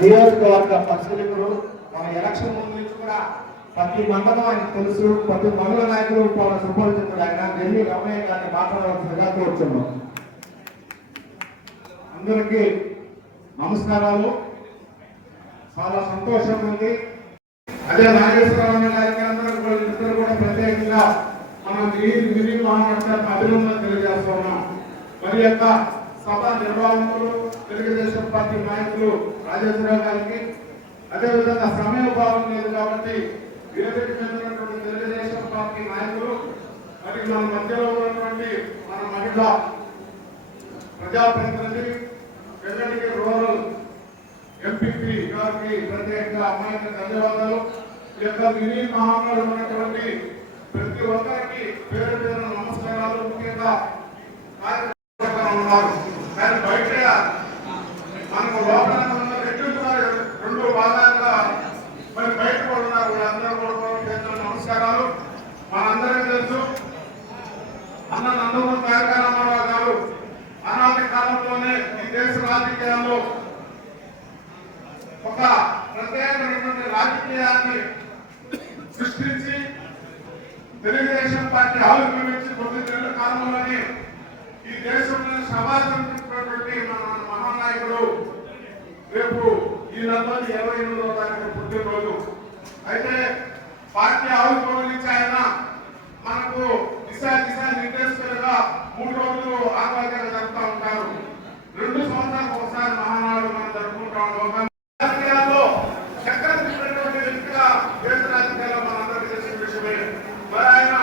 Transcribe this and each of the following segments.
నియోజకవర్గ పరిశీలకులు మన ఎలక్షన్ ముందు నుంచి కూడా ప్రతి మండలం ఆయనకు తెలుసు ప్రతి మండల నాయకులు మన సుపరిచితుడు ఆయన ఢిల్లీ రమణయ్య గారిని మాట్లాడవలసిందిగా కోరుతున్నాం అందరికీ నమస్కారాలు. చాలా సంతోషం ఉంది. అదే నాగేశ్వరరావు గారికి అందరూ కూడా ఇద్దరు కూడా ప్రత్యేకంగా మనం తిరిగి మినీ మహారాష్ట్ర అభినందన తెలియజేస్తున్నాం. మరి యొక్క సభ నిర్వాహకులు తెలుగుదేశం పార్టీ నాయకులు రాజేశ్వరరావు గారికి. అదేవిధంగా సమయ భావం లేదు కాబట్టి వేదిక చెందినటువంటి తెలుగుదేశం పార్టీ నాయకులు మరి మన మధ్యలో ఉన్నటువంటి మన మహిళ ప్రజాప్రతినిధి వెంకటగిరి రూరల్ ఎంపీపీ గారికి ప్రత్యేకంగా అమ్మాయికి ధన్యవాదాలు. ఈ యొక్క మినీ మహానాడు ఉన్నటువంటి ప్రతి ఒక్కరికి పేరు పేరు నమస్కారాలు. ముఖ్యంగా ఉన్నారు. కానీ బయట మనకు లోపల ఉన్న రెండు రెండు భాగాలుగా మరి బయట కూడా ఉన్నారు. వాళ్ళందరూ కూడా నమస్కారాలు. మనందరికీ తెలుసు అన్న నందమూరి తారక రామారావు గారు ఆనాటి కాలంలోనే ఈ దేశ రాజకీయాల్లో ఒక ప్రత్యేకమైనటువంటి రాజకీయాన్ని సృష్టించి తెలుగుదేశం పార్టీ ఆవిర్భవించి కొద్ది నెలల కాలంలోనే ఈ దేశంలో సమాజంటువంటి మన మహానాయకుడు రేపు ఈ నెల ఇరవై ఎనిమిదవ తారీఖు పుట్టినరోజు. అయితే పార్టీ ఆవిర్భావం నుంచి ఆయన మనకు దిశ దిశ నిర్దేశకులుగా మూడు రోజులు ఆహ్వానించారు జరుపుతూ ఉంటారు. రెండు సంవత్సరాలకు ఒకసారి మహానాడు మనం జరుపుకుంటా ఉంటాం రాజకీయాల్లో చక్రం తిప్పినటువంటి వ్యక్తిగా దేశ రాజకీయాల్లో మనందరికీ తెలిసిన విషయమే మరి ఆయన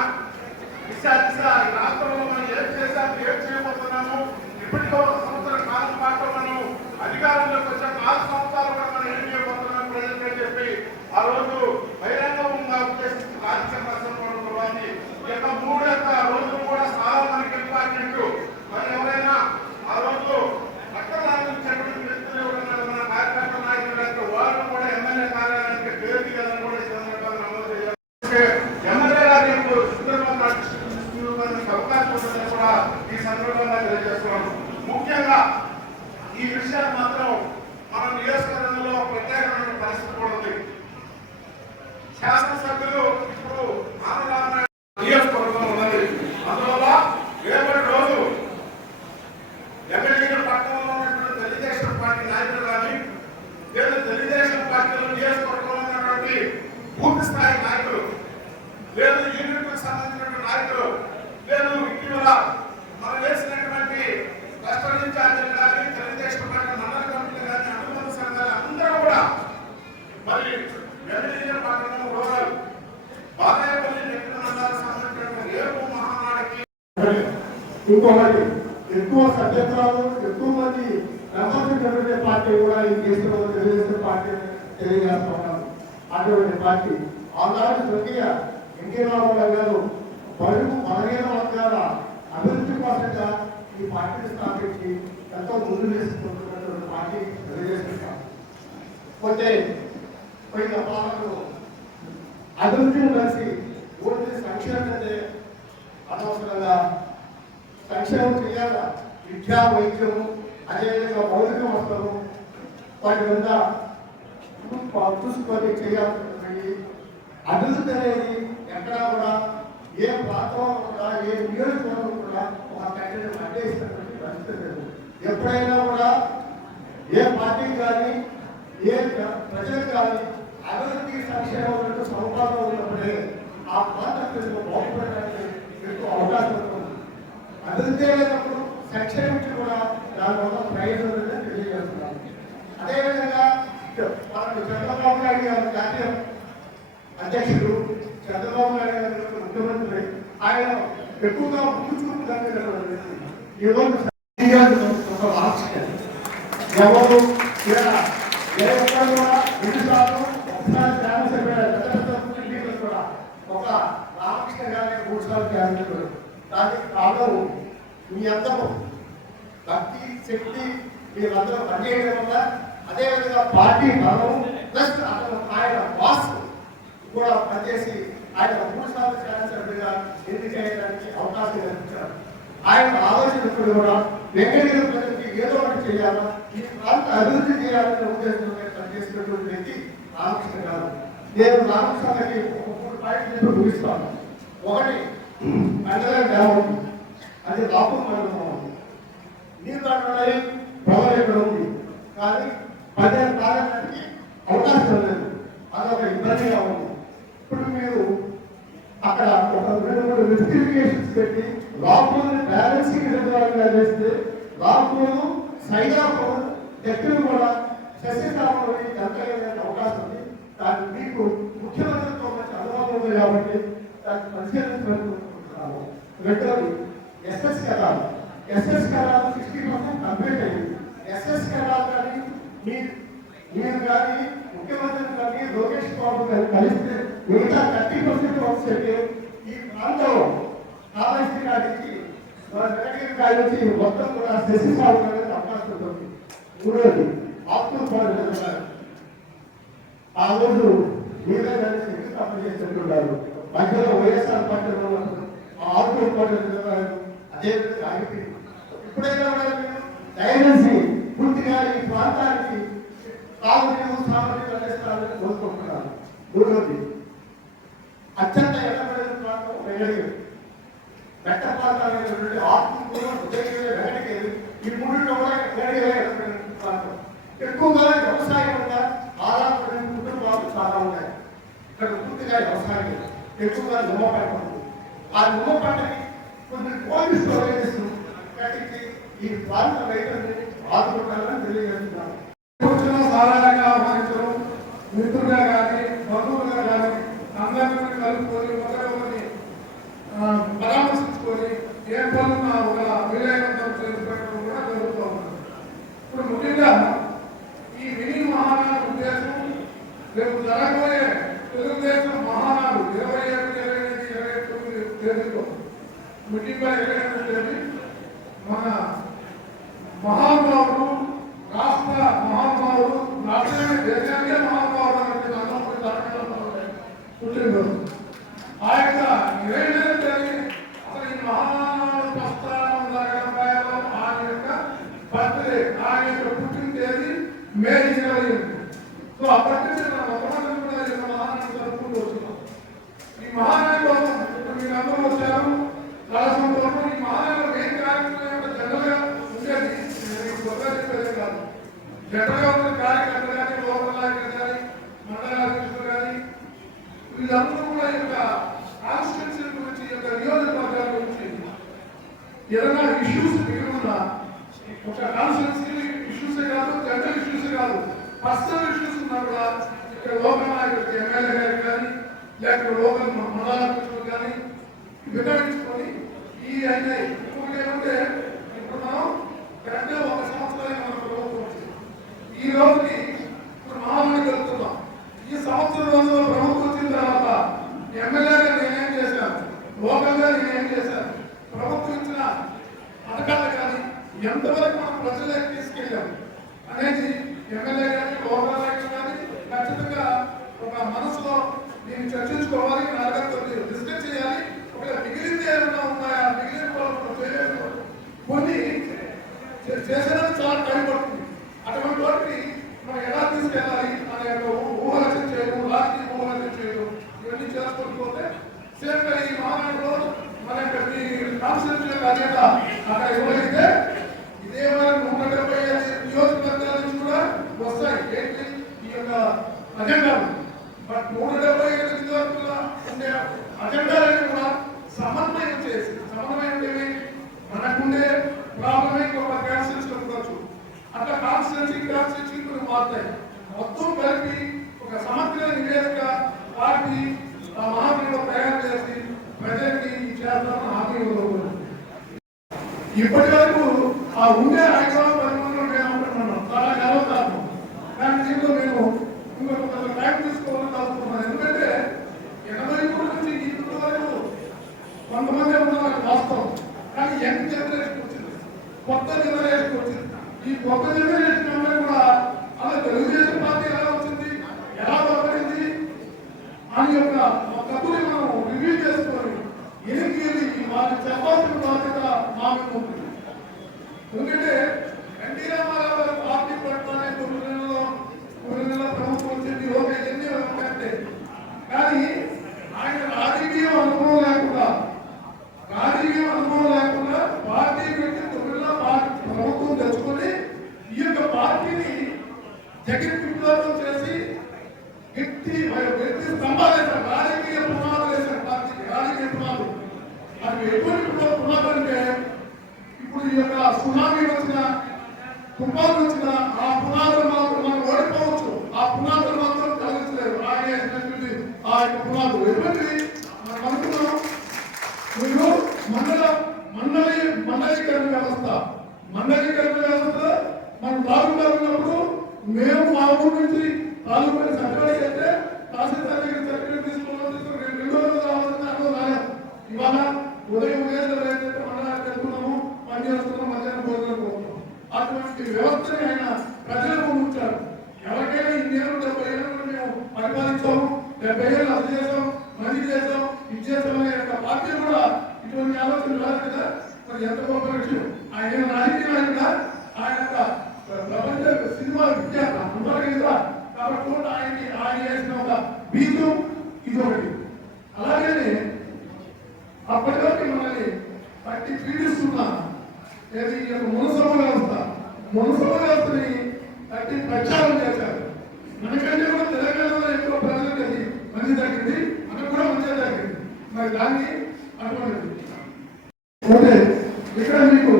దిశ దిశ ఈ రాష్ట్రంలో మనం ఏం చేశాము ఏం చేయబోతున్నాము ఇప్పటికో ఒక సంవత్సర కాలం పాటు మనం అధికారంలోకి వచ్చాక నాలుగు సంవత్సరాలు కూడా మనం ఏం చేయబోతున్నాం ప్రజలకే చెప్పి ఆ రోజు బహిరంగంగా ఉద్దేశించి రాజకీయ ప్రసంగం వారిని ఈ యొక్క మూడు యొక్క రోజులు కూడా చాలా మనకి ఇంపార్టెంట్ మరి ఎవరైనా ఆ రోజు రక్తదానం ఇచ్చేటువంటి వ్యక్తులు ఎవరైనా మన కార్యకర్త నాయకులు అంటే వాళ్ళు కూడా ఎమ్మెల్యే కార్యాలయానికి పేరు తీయాలని కూడా ఈ సందర్భంగా నమోదు చేయాలి ఎమ్మెల్యే గారి యొక్క సుందరబాబు నాయుడు అవకాశం ఉందని కూడా ఈ సందర్భంగా తెలియజేస్తున్నాను ముఖ్యంగా ఈ విషయాలు మాత్రం మన నియోజకవర్గంలో ప్రత్యేకమైన పరిస్థితి కూడా ఉంది శాసనసభ్యులు ఇప్పుడు ఆంధ్రరామాయణ నియోజకవర్గం ఉన్నది అందువల్ల రేపటి రోజు ఎమ్మెల్యేల పట్టణంలో ఉన్నటువంటి తెలుగుదేశం పార్టీ నాయకులు కానీ లేదా తెలుగుదేశం పార్టీలో నియోజకవర్గంలో ఉన్నటువంటి పూర్తి స్థాయి నాయకులు లేదు యూనిట్కు సంబంధించినటువంటి నాయకులు లేదు ఇటీవల మనం వేసినటువంటి రాష్ట్ర ఇన్ఛార్జీలు కానీ తెలుగుదేశం పార్టీ మండల కమిటీలు కానీ అనుబంధ సంఘాలు అందరూ కూడా మరి ఎమ్మెల్యేల పట్టణం రూరల్ బాగాయపల్లి నెట్టిన మండలాలకు సంబంధించినటువంటి రేపు మహానాడికి ఇంకొకటి ఎక్కువ సభ్యత్వాలు ఎక్కువ మంది నమ్మకం పార్టీ కూడా ఈ దేశంలో తెలుగుదేశం పార్టీ తెలియజేస్తున్నారు అటువంటి పార్టీ ఆనాడు స్వర్గీయ ఎన్టీ రామారావు గారు బడుగు బలహీన వర్గాల అభివృద్ధి కోసంగా ఈ పార్టీని స్థాపించి ఎంతో ముందు తీసుకుంటున్నటువంటి పార్టీ తెలియజేస్తున్నారు పార్టీ. పోతే పోయిన పాలనలో అభివృద్ధిని కలిసి ఓన్లీ సంక్షేమం అంటే అనవసరంగా సంక్షేమం చేయాలా? విద్యా వైద్యము అదేవిధంగా మౌలిక వసతులు. వాటి మీద చూసుకొని చేయాల్సినటువంటి అభివృద్ధి అనేది ఎక్కడా కూడా ఏ ప్రాంతంలో కూడా ఏ నియోజకవర్గం కూడా ఒక క్యాండిడేట్ అడ్డేసినటువంటి పరిస్థితి లేదు. ఎప్పుడైనా కూడా ఏ పార్టీ కానీ ఏ ప్రజలకు కానీ అభివృద్ధి సంక్షేమం ఉన్నట్టు సౌకర్యం ఉన్నప్పుడే ఆ ప్రాంత బాగుపడడానికి ఎక్కువ అవకాశం ఉంటుంది. అభివృద్ధి లేనప్పుడు సంక్షేమించి కూడా దానివల్ల ప్రయోజనం తెలియజేస్తున్నాను అదేవిధంగా మనకు చంద్రబాబు నాయుడు గారు జాతీయ అధ్యక్షుడు చంద్రబాబు నాయుడు గారు ముఖ్యమంత్రి. ఆయన ఎక్కువగా ముందు ఈరోజు ఎవరు? ఏ ఒక్కరు కూడా ఎన్నిసార్లు ఒకసారి క్యాన్సర్ లీడర్ కూడా ఒక రామకృష్ణ గారి మూడు సార్లు క్యాన్సర్ దానికి కారణం మీ అందరూ భక్తి శక్తి మీరందరూ పనిచేయడం వల్ల అదేవిధంగా పార్టీ బలం ప్లస్ అతను ఆయన బాస్ కూడా పనిచేసి ఆయన మూడు సార్లు శాసనసభ్యుడిగా ఎన్ని చేయడానికి అవకాశం కల్పించారు ఆయన ఆలోచనప్పుడు కూడా వెంకటగిరి ప్రజలకి ఏదో ఒకటి చేయాలా ఈ ప్రాంత అభివృద్ధి చేయాలనే ఉద్దేశంతో పనిచేసినటువంటి వ్యక్తి రామకృష్ణ కాదు. నేను రామకృష్ణకి మూడు పాయింట్లు చెప్పి ముగిస్తాను. ఒకటి మండల గ్రామం అది రాపూర్ మండలం నీరు నీళ్ళు అన్నది ఎక్కడ ఉంది? కానీ పదిహేను తాగడానికి అవకాశం లేదు. అదొక ఇబ్బందిగా ఉంది. ఇప్పుడు మీరు అక్కడ ఒక రెండు మూడు వెరిఫికేషన్స్ పెట్టి లాక్డౌన్ బ్యాలెన్సింగ్ విధానంగా చేస్తే లాక్డౌన్ సైనా దగ్గర కూడా సస్యశామలో జరగలేని అవకాశం ఉంది దాన్ని మీకు ముఖ్యమంత్రితో మంచి అనుభవం ఉంది కాబట్టి దాన్ని పరిశీలించాలనుకుంటున్నాము రెండోది ఎస్ఎస్ కథాలు ఎస్ఎస్ కథాలు సిక్స్టీ పర్సెంట్ కంప్లీట్ అయ్యింది ఎస్ఎస్ కథాలు కానీ మీ మీరు కానీ ముఖ్యమంత్రి కానీ లోకేష్ బాబు గారు కలిస్తే మిగతా థర్టీ పర్సెంట్ వర్క్స్ అయితే ఈ ప్రాంతంలో కావాల్సిన కాడికి మన వెనకటి కాడి నుంచి మొత్తం కూడా శశి సాగు అనేది అవకాశం ఉంటుంది మూడోది ఆత్మ ఆ రోజు మీరే శంకుస్థాపన చేసినట్టున్నారు. మధ్యలో వైఎస్ఆర్ పార్టీ ఆత్మ పార్టీ అదే ఆగిపోయింది ఇప్పుడైనా దయచేసి పూర్తిగా ఈ ప్రాంతానికి తాగునీరు సాగునీరు అందిస్తారని కోరుకుంటున్నాను మూడవది అత్యంత ఎడబడిన ప్రాంతం వెంకటగిరి మెట్ట ప్రాంతాలైనటువంటి ఆత్మకూరు ఉదయగిరి వెంకటగిరి ఈ మూడింటిలో కూడా వెంకటగిరి ఎక్కువగా వ్యవసాయం వల్ల ఆధారపడిన కుటుంబాలు చాలా ఉన్నాయి. ఇక్కడ పూర్తిగా వ్యవసాయం ఎక్కువగా నిమ్మ పంట ఉంది ఆ నిమ్మ పంటని కొన్ని కోల్డ్ స్టోరేజెస్ కట్టించి ఈ ప్రాంత రైతుల్ని ఆదుకుంటారని తెలియజేస్తున్నారు. సాధారణంగా ఆహ్వానించడం మిత్రులుగా కానీ బంధువులుగా కానీ అందరినీ కలుపుకొని ఒకరి పరామర్శించుకొని ఏ పనున్నా ఒక వీలైనంత చేసి పెట్టడం కూడా జరుగుతూ ఉంది ఇప్పుడు ముఖ్యంగా ఈ మినీ మహానాడు ఉద్దేశం రేపు జరగబోయే తెలుగుదేశం మహానాడు ఇరవై ఒకటి ఇరవై ఎనిమిది ఇరవై తొమ్మిది తేదీలో మీటింగ్ ఇరవై ఎనిమిది తేదీ మన మహానుభావుడు రాష్ట్ర మహానుభావుడు రాష్ట్రాన్ని దేశానికే మహానుభావుడు అనేది అందరూ తరగతి పుట్టినరోజు ఆ యొక్క ఇరవై ఎనిమిది తేదీ అసలు ఈ మహానుభావుడు ప్రస్థానం జరగడంలో ఆయన యొక్క బర్త్డే ఆయన యొక్క పుట్టిన తేదీ మే ఇరవై ఎనిమిది సో అప్పటి నుంచి మనం మొట్టమొదటి కూడా ఈ యొక్క మహానాడు జరుపుకుంటూ వస్తున్నాం ఈ మహానాడు కోసం ఇప్పుడు మీరు అందరూ వచ్చారు. చాలా సంతోషం ఈ కార్యక్రమం ఉండేది చెప్పేది కాదు. జనరల్ ఉన్న కార్యకర్తలు కానీ లోకల్ నాయకులు కానీ మండల అధ్యక్షులు కానీ వీళ్ళందరూ కూడా ఈ యొక్క కాన్స్టిట్యూన్సీ గురించి ఈ యొక్క నియోజకవర్గాల గురించి ఏదైనా ఇష్యూస్ మిగిలిన ఒక కాన్స్టిట్యూన్సీ ఇష్యూస్ కాదు జనరల్ ఇష్యూస్ కాదు. పర్సనల్ ఇష్యూస్ ఉన్నా కూడా ఇక్కడ లోకల్ నాయకులకి ఎమ్మెల్యే గారికి కానీ లేకపోతే లోకల్ మండల కానీ వినవించుకొని ఈ అయితే ఇప్పుడు ఏమంటే ఇప్పుడు మనం పెద్ద ఒక సంవత్సరానికి మన ప్రభుత్వం వచ్చింది ఈ రోజుకి ఇప్పుడు మహామారి వెళ్తున్నాం ఈ సంవత్సరం రోజుల్లో ప్రభుత్వం వచ్చిన తర్వాత ఎమ్మెల్యేగా నేనేం చేశాను లోకల్గా నేనేం చేశాను ప్రభుత్వం ఇచ్చిన పథకాలు కానీ ఎంతవరకు మనం ప్రజలకు తీసుకెళ్ళాం అనేది ఎమ్మెల్యే కానీ లోకల్ కానీ ఖచ్చితంగా ఒక మనసులో దీన్ని చర్చించుకోవాలి నాలుగంతో డిస్కస్ ఏమైనా ఉన్నాయా మిగిలిన వాళ్ళు చేయలేదు కొన్ని చే- చాలా టైం పడుతుంది. అటువంటి వాటిని మనం ఎలా తీసుకెళ్ళాలి? అనే ఒక చేయడం రాజకీయ ఊహరచన చేయడం ఇవన్నీ చేసుకొని పోతే సేమ్ ఈ మహానాడులో మన యొక్క మీ కాన్స్టిట్యూషన్ యొక్క అక్కడ ఎవరైతే ఇదే వారి నూట డెబ్బై ఐదు నియోజకవర్గాల నుంచి కూడా వస్తాయి. ఏంటి? ఈ యొక్క అజెండాలు. బట్ నూట డెబ్బై ఐదు నియోజకవర్గాల ఉండే అజెండాలను కూడా మండల మండలి మండలీకరణ వ్యవస్థ. మండలీకరణ వ్యవస్థ మనం తాలూకాలు ఉన్నప్పుడు మేము మా ఊరు నుంచి తాలూకాని సర్కారీ అయితే తహసీల్దార్ దగ్గర సర్టిఫికేట్ తీసుకోవాలి రెండు రోజులు రావాలని అర్థం రాలేదు. ఇవాళ ఉదయం ఉదయం ఏంటంటే మండలానికి వెళ్తున్నాము పని చేస్తున్నాం మధ్యాహ్నం భోజనం పోతున్నాం అటువంటి వ్యవస్థని ఆయన ప్రజలకు ఉంచారు. ఎవరికైనా ఇన్నేళ్ళు డెబ్బై ఏళ్ళు మేము పరిపాలించాము డెబ్బై ఏళ్ళు అది చేసాం మంది చేసాం ఇది చేసాం అనే యొక్క పార్టీ కూడా ఇటువంటి ఆలోచన రాదు కదా. మరి ఎంత గొప్ప విషయం. ఆయన ఏం రాజకీయ ఆయన ప్రపంచ సినిమా విద్యార్థి ఉంటారు కదా. కాబట్టి ఆయన ఆయన చేసిన ఒక బీజం ఇదొకటి. ఒకటి అలాగనే అప్పటివరకు మనల్ని పట్టి పీడిస్తున్న. ఏది? ఈ యొక్క మునసభ వ్యవస్థ. మునసభ వ్యవస్థని పట్టి ప్రచారం చేశారు మనకంటే కూడా తెలంగాణలో ఎక్కువ ప్రజలకు అది మంచి తగ్గింది మనకు కూడా మంచి తగ్గింది మరి దాన్ని అటువంటిది ఓకే ఇక్కడ మీకు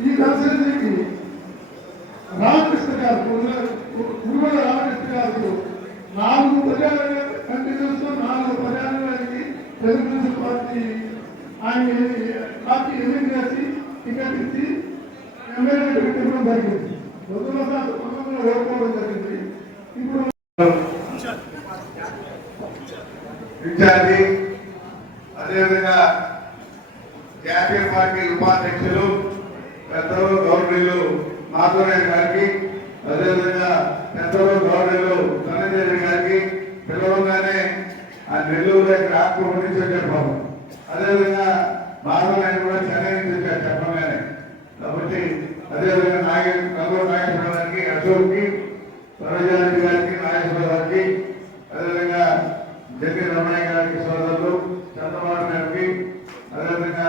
ఈ కన్సల్టెన్సీకి రామకృష్ణ గారు కురుమల రామకృష్ణ గారు నాలుగు ప్రజాలు కంటిన్యూస్ నాలుగు ప్రజాలకి తెలుగుదేశం పార్టీ ఆయన పార్టీ ఎన్నిక చేసి టికెట్ ఇచ్చి ఎమ్మెల్యే టికెట్ ఇవ్వడం జరిగింది రెండు సార్లు పంతొమ్మిదిలో ఓడిపోవడం జరిగింది ఇప్పుడు ఇన్ఛార్జి అదేవిధంగా జాతీయ పార్టీ ఉపాధ్యక్షులు పెద్దలు గౌరవులు మాధవరాయణ గారికి అదేవిధంగా పెద్దలు గౌరవులు ధనంజయ గారికి పిలవగానే ఆ నెల్లూరు దగ్గర ఆత్మహత్య నుంచి వచ్చారు బాబు. అదేవిధంగా మాధవరాయ్ కూడా చెన్నై నుంచి వచ్చారు చెప్పగానే. కాబట్టి అదేవిధంగా నాగ నల్లూరు నాగేశ్వర గారికి అశోక్కి సరోజారెడ్డి గారికి నాగేశ్వర గారికి అదేవిధంగా జగ్గి రమణయ్య గారికి సోదరులు చంద్రబాబు గారికి అదేవిధంగా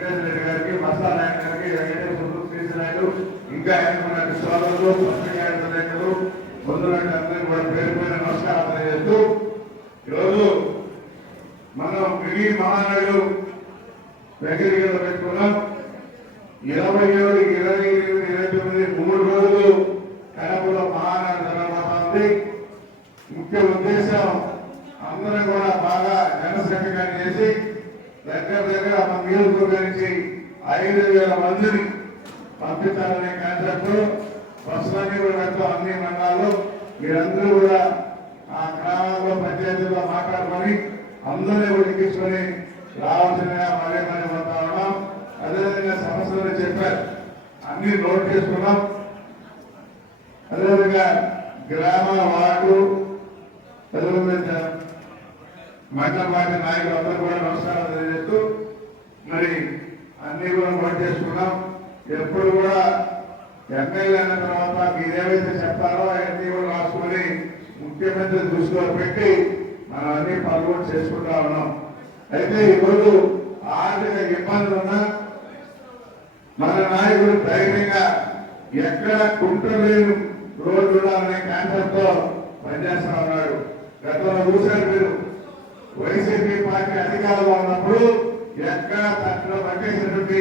వెంకటేశ్వర రెడ్డి గారికి మస్తా నాయక్ గారికి వెంకటేశ్వరులు శ్రీనాయుడు ఇంకా ఎన్నో సోదరులు పత్రికా అందరికీ కూడా పేరు పేరు నమస్కారం తెలియజేస్తూ ఈరోజు మనం మినీ వెంకటగిరిలో పెట్టుకున్నాం. ఇరవై ఏడు ఇరవై ఎనిమిది ఇరవై తొమ్మిది మూడు రోజులు కడపలో మహానాడు ముఖ్య ఉద్దేశం అందరం కూడా బాగా జనసంఖ్యగా చేసి దగ్గర దగ్గర మన నియోజకవర్గం నుంచి ఐదు వేల మందిని పంపించాలనే కాన్సెప్ట్ బస్సులన్నీ కూడా పెడతాం అన్ని మండలాల్లో మీరందరూ కూడా ఆ గ్రామాల్లో పంచాయతీల్లో మాట్లాడుకొని అందరినీ కూడా ఎక్కించుకొని రావాల్సిందిగా మళ్ళీ మళ్ళీ పోతా ఉన్నాం. అదేవిధంగా సమస్యలు చెప్పారు. అన్ని నోట్ చేసుకున్నాం. అదేవిధంగా గ్రామ వార్డు అదేవిధంగా మహిళా పార్టీ నాయకులు అందరూ కూడా నమస్కారం తెలియజేస్తూ మరి అన్ని కూడా నోట్ చేసుకున్నాం. ఎప్పుడు కూడా ఎమ్మెల్యే అయిన తర్వాత మీరేవైతే చెప్తారో అవన్నీ కూడా రాసుకొని ముఖ్యమంత్రి దృష్టిలో పెట్టి మనం అన్ని పాల్గొని చేసుకుంటా ఉన్నాం. అయితే ఈరోజు ఆర్థిక ఇబ్బందులు ఉన్నా మన నాయకుడు ధైర్యంగా ఎక్కడ కుంటలేని రోడ్లు ఉండాలనే కాన్సెప్ట్తో పనిచేస్తా ఉన్నాడు. గతంలో చూశారు మీరు వైసీపీ పార్టీ అధికారంలో ఉన్నప్పుడు ఎక్కడ తక్కువ పట్టేసినటువంటి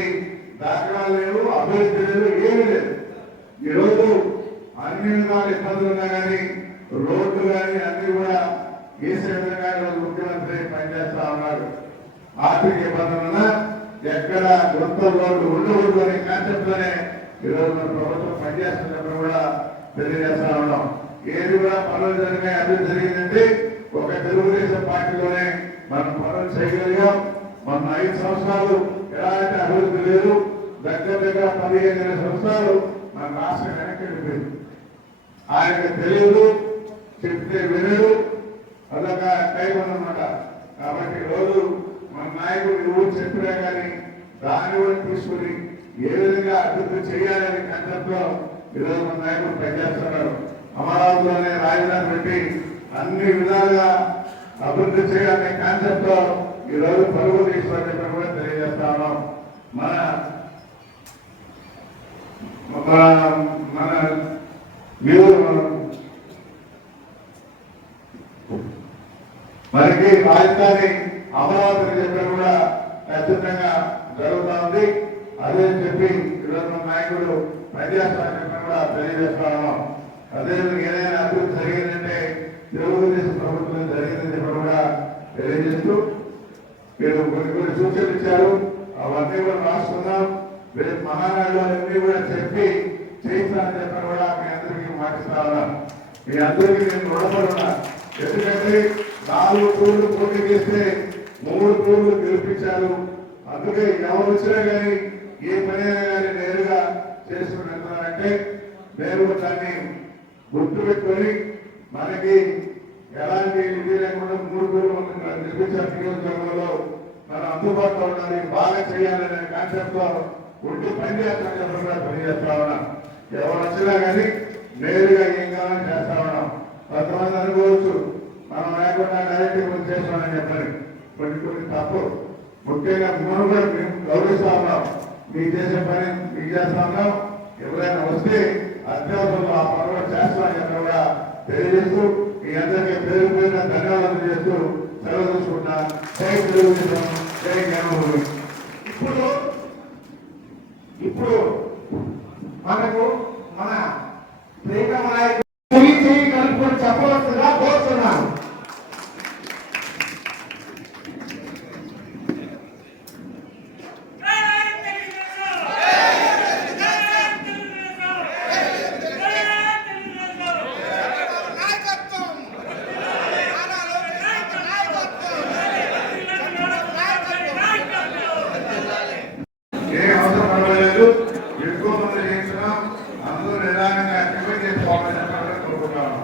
దాఖలాలు లేవు అభివృద్ధి లేదు ఏమీ లేదు. ఈరోజు అన్ని విధాల ఇబ్బందులు ఉన్నా కానీ రోడ్లు కానీ అన్ని కూడా కేసీఆర్ గారు ముఖ్యమంత్రి పనిచేస్తా ఉన్నాడు. ఆర్థిక ఇబ్బందులు ఎక్కడ కొత్త రోడ్లు ఉండకూడదు అనే కాన్సెప్ట్లోనే ఈరోజు మన ప్రభుత్వం పనిచేస్తున్నప్పుడు కూడా తెలియజేస్తా ఉన్నాం. ఏది కూడా పనులు జరిగినాయి అభివృద్ధి జరిగిందంటే ఒక తెలుగుదేశం పార్టీలోనే మనం పనులు చేయగలిగాం. మన ఐదు సంవత్సరాలు ఎలాంటి అభివృద్ధి లేదు దగ్గర దగ్గర పదిహేను ఇరవై సంవత్సరాలు మన రాష్ట్రం వెనక్కి వెళ్ళిపోయింది. ఆయనకు తెలియదు చెప్తే వినడు అదొక టైం అన్నమాట. కాబట్టి ఈరోజు మన నాయకుడు ఎవరు చెప్పినా కానీ దాని కూడా తీసుకుని ఏ విధంగా అభివృద్ధి చేయాలనే కాన్సెప్ట్ ఈరోజు మన నాయకుడు పనిచేస్తున్నారు అమరావతిలోనే రాజధాని పెట్టి అన్ని విధాలుగా అభివృద్ధి చేయాలనే కాన్సెప్ట్లో ఈరోజు పరుగులు తీసుకుని కూడా తెలియజేస్తాను మన మన మన మీరు మనకి రాజధాని అమరావతి చెప్పి కూడా ఖచ్చితంగా జరుగుతూ ఉంది. అదే చెప్పి ఈరోజు నాయకుడు ప్రజాస్వామ్యం కూడా తెలియజేస్తాము అదే అదేవిధంగా ఏదైనా అభివృద్ధి జరిగిందంటే తెలుగుదేశం ప్రభుత్వం జరిగిందని చెప్పడం కూడా తెలియజేస్తూ మీరు కొన్ని కొన్ని సూచనలు ఇచ్చారు. అవన్నీ కూడా రాసుకుందాం. రేపు మహానాడులో అన్ని కూడా చెప్పి చేయిస్తానని చెప్పని కూడా మీ అందరికీ మాటిస్తా ఉన్నాను మీ అందరికీ నేను రుణపడి ఎందుకంటే నాలుగు టూర్లు పోటీ చేస్తే మూడు టూర్లు గెలిపించారు. అందుకే ఎవరు వచ్చినా కానీ ఏ పని కానీ నేరుగా చేసుకుని వెళ్తున్నారంటే నేను దాన్ని గుర్తు పెట్టుకొని మనకి ఎలాంటి ఇది లేకుండా మూడు టూర్లు నిర్మించారు నియోజకవర్గంలో మనం అందుబాటులో ఉండాలి బాగా చేయాలనే కాన్సెప్ట్లో ఉండి పని చేస్తామని చెప్పి చేస్తా ఉన్నాం. ఎవరు వచ్చినా కానీ నేరుగా ఏం కావాలని చేస్తా ఉన్నాం. కొంతమంది అనుకోవచ్చు మనం లేకుండా డైరెక్ట్ కొన్ని చేస్తామని చెప్పని కొన్ని కొన్ని తప్పు. ముఖ్యంగా మనం కూడా మేము గౌరవిస్తా ఉన్నాం. మీకు చేసే పని మీకు చేస్తా ఉన్నాం. ఎవరైనా వస్తే అత్యవసరంలో ఆ పనులు చేస్తామని చెప్పి కూడా తెలియజేస్తూ మీ అందరికీ పేరు పేరున ధన్యవాదాలు చేస్తూ సెలవు తీసుకుంటా. జై తెలుగుదేశం జై జనభూమి ఇప్పుడు ఇప్పుడు మనకు మన ప్రియతమ నాయకుడు చేయి చేయి కలుపుకొని చెప్పవలసిందిగా కోరుతున్నాను ఏ అవసరం పడలేదు ఎక్కువ మంది చేస్తున్నాం అందరూ నిదానంగా డిపెండ్ చేసుకోవాలని చెప్పి కోరుకుంటాను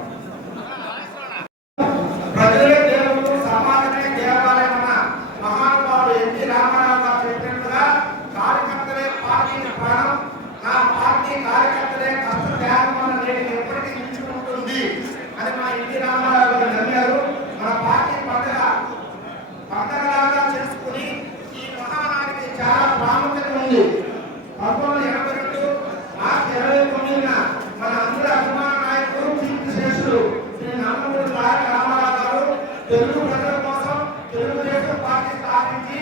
ప్రజలే దేవుడు సమాజమే దేవాలయమన్న మహానుభావుడు ఎన్టీ రామారావు గారు చెప్పినట్టుగా కార్యకర్తలే పార్టీ ప్రాణం నా పార్టీ కార్యకర్తలే కష్ట త్యాగం అన్న నేను ఎప్పటికీ నిలుచుకుంటుంది అని మా ఎన్టీ రామారావు గారు నమ్మారు మన పార్టీ పండుగ పండగలాగా చేసుకుని ఈ మహానాడికి చాలా ప్రాముఖ్యత ఉంది పంతొమ్మిది ఎనభై రెండు మార్చి ఇరవై తొమ్మిదిన మన అందరి అభిమాన నాయకుడు కీర్తి శేషుడు శ్రీ నందమూరి తారక రామారావు గారు తెలుగు ప్రజల కోసం తెలుగుదేశం పార్టీ స్థాపించి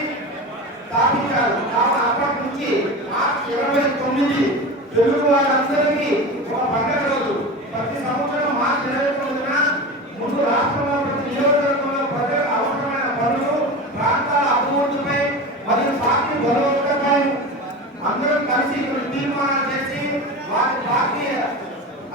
స్థాపించారు కాబట్టి అప్పటి నుంచి మార్చి ఇరవై తొమ్మిది తెలుగు వారందరికీ ఒక పండుగ రోజు ప్రతి సంవత్సరం మార్చి ఇరవై తొమ్మిదిన ముందు రాష్ట్రంలో ప్రతి నియోజకవర్గంలో ప్రజలకు అవసరమైన పనులు ప్రాంతాల అభివృద్ధిపై మరియు పార్టీ బలోపేతపై అందరం కలిసి కొన్ని తీర్మానాలు చేసి వారి పార్టీ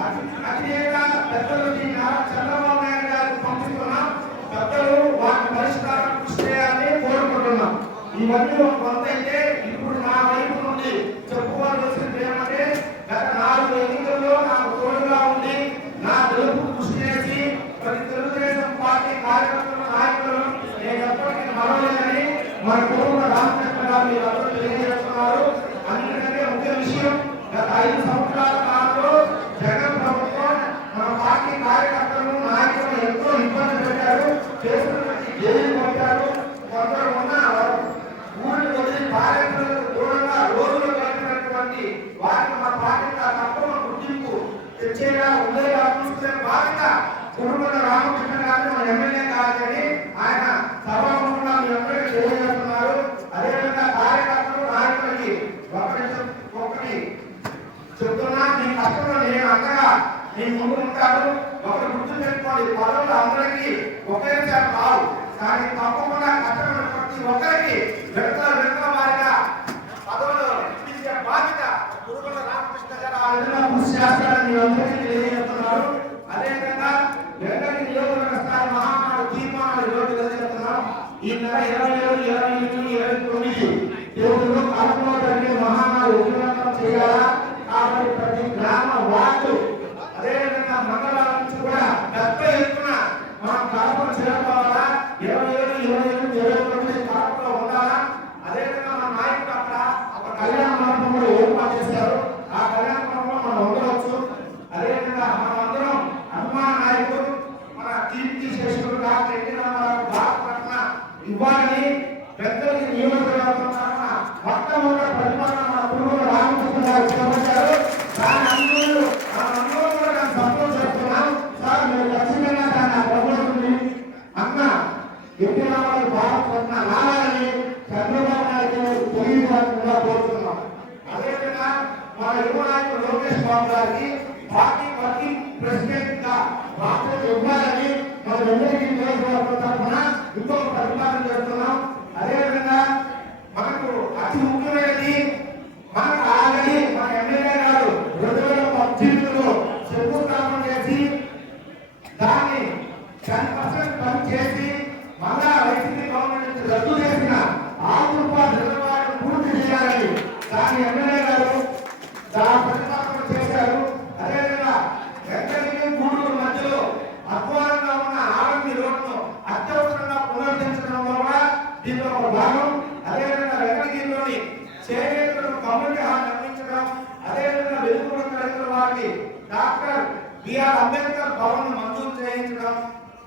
అతి- అధినేత పెద్దలు శ్రీ చంద్రబాబు నాయుడు గారికి పంపిస్తున్నాం పెద్దలు వాటి పరిష్కారం కృషి చేయాలని కోరుకుంటున్నాం. ఇవన్నీ ఒక కొంత అయితే ఇప్పుడు నా వైపు నుండి చెప్పుకోవాల్సింది ఏమంటే గత నాలుగు ఎన్నికల్లో నాకు తోడుగా ఉండి నా గెలుపు కృషి చేసి ప్రతి తెలుగుదేశం పార్టీ కార్యకర్తలు నాయకులను నేను ఎప్పటికీ మరవలేదని మన కుటుంబ రామకృష్ణ గారు మీరు అందరూ తెలియజేస్తున్నారు అన్నిటికంటే ముఖ్య విషయం గత ఐదు సంవత్సరాల కాలంలో జగన్ ప్రభుత్వం మన పార్టీ కార్యకర్తలను నాయకులను ఎంతో ఇబ్బంది పెట్టారు చేస్తున్నటువంటి జైలు పంపారు కొందరు ఉన్న ఊరిని వదిలి కార్యక్రమాలకు దూరంగా రోజులు గడిపినటువంటి వారికి మన పార్టీ తప్పమ గుర్తింపు ప్రత్యేక హృదయ చూసుకునే బాధ్యత కుటుంబ రామకృష్ణ గారు ఎమ్మెల్యే ప్రెసిడెంట్గా వార్తలు ఇవ్వాలని మనందరికీ నియోజకవర్గం తరఫున ఇంకొక పరిపాలన చేస్తున్నాం. అదే అంబేద్కర్ భవన్ మంజూరు చేయించడం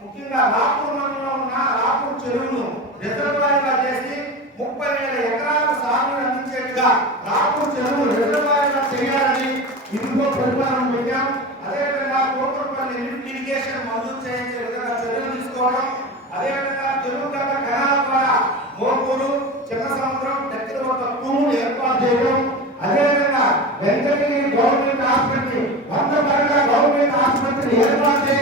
ముఖ్యంగా రాపూర్ మండలంలో ఉన్న రాపూర్ చెరువును రిజర్వాయర్గా చేసి ముప్పై వేల ఎకరాల సాగు అందించేట్టుగా రాపూర్ చెరువు రిజర్వాయర్గా చేయాలని ఇందులో ప్రతిపాదన పెట్టాం. అదేవిధంగా కోటపల్లి ఇరిగేషన్ మంజూరు Gracias.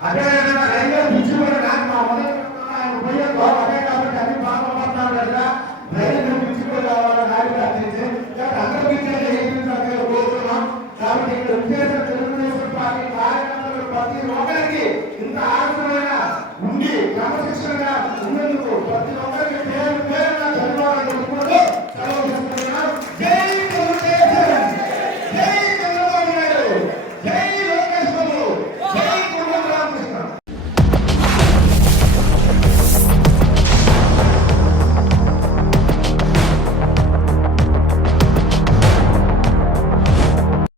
అదేవిధంగా